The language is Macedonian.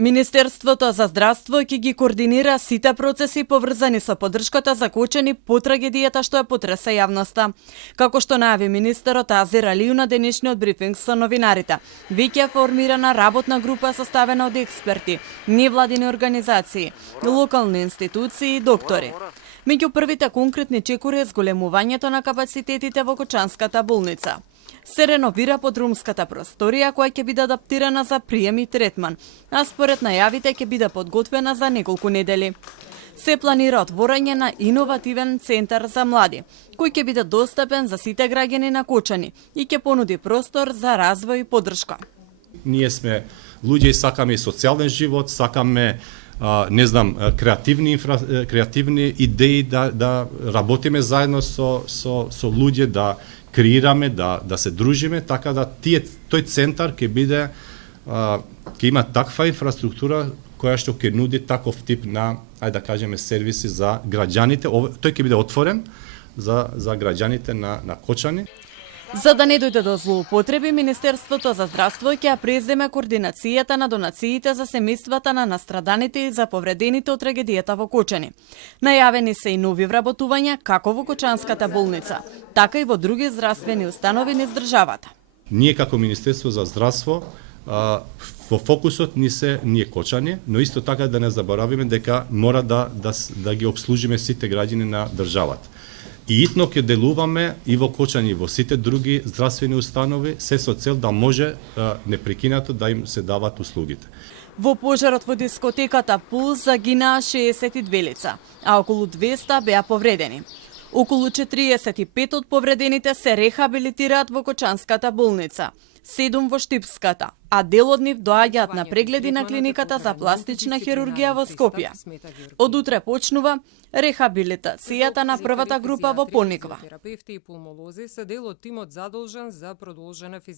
Министерството за здравство ќе ги координира сите процеси поврзани со поддршката за кочани по трагедијата што ја потресе јавноста. Како што најави министерот Азир Алију на денешниот брифинг со новинарите, веќе е формирана работна група составена од експерти, невладини организации, локални институции и доктори. Меѓу првите конкретни чекори е зголемувањето на капацитетите во Кочанската болница. Се реновира подрумската просторија која ќе биде адаптирана за прием и третман, а според најавите ќе биде подготвена за неколку недели. Се планира отворање на иновативен центар за млади, кој ќе биде достапен за сите граѓани на Кочани и ќе понуди простор за развој и поддршка. Ние сме луѓе и сакаме социјален живот, сакаме креативни идеи да работиме заедно со луѓе, да креираме, да се дружиме, така да тој центар ќе биде ќе има таква инфраструктура која што ќе нуди таков тип на, ајде да кажеме, сервиси за граѓаните. Тој ќе биде отворен за граѓаните на Кочани. За да не дојде до злоупотреби, Министерството за здравство ќе ја преземе координацијата на донациите за семејствата на настраданите и за повредените од трагедијата во Кочани. Најавени се и нови вработувања како во Кочанската болница, така и во други здравствени установи низ државата. Ние како Министерство за здравство во фокусот ни се ние Кочани, но исто така да не заборавиме дека мора да ги обслужиме сите граѓани на државата. И итно ќе делуваме и во Кочани и во сите други здравствени установи, се со цел да може непрекинато да им се дават услугите. Во пожарот во дискотеката Пулс загинаа 62 лица, а околу 200 беа повредени. Околу 45 од повредените се рехабилитираат во Кочанската болница, 7 во Штипската, а дел од нив доаѓаат на прегледи на клиниката за пластична хирургија во Скопје. Од утре почнува рехабилитацијата на првата група во Пониква.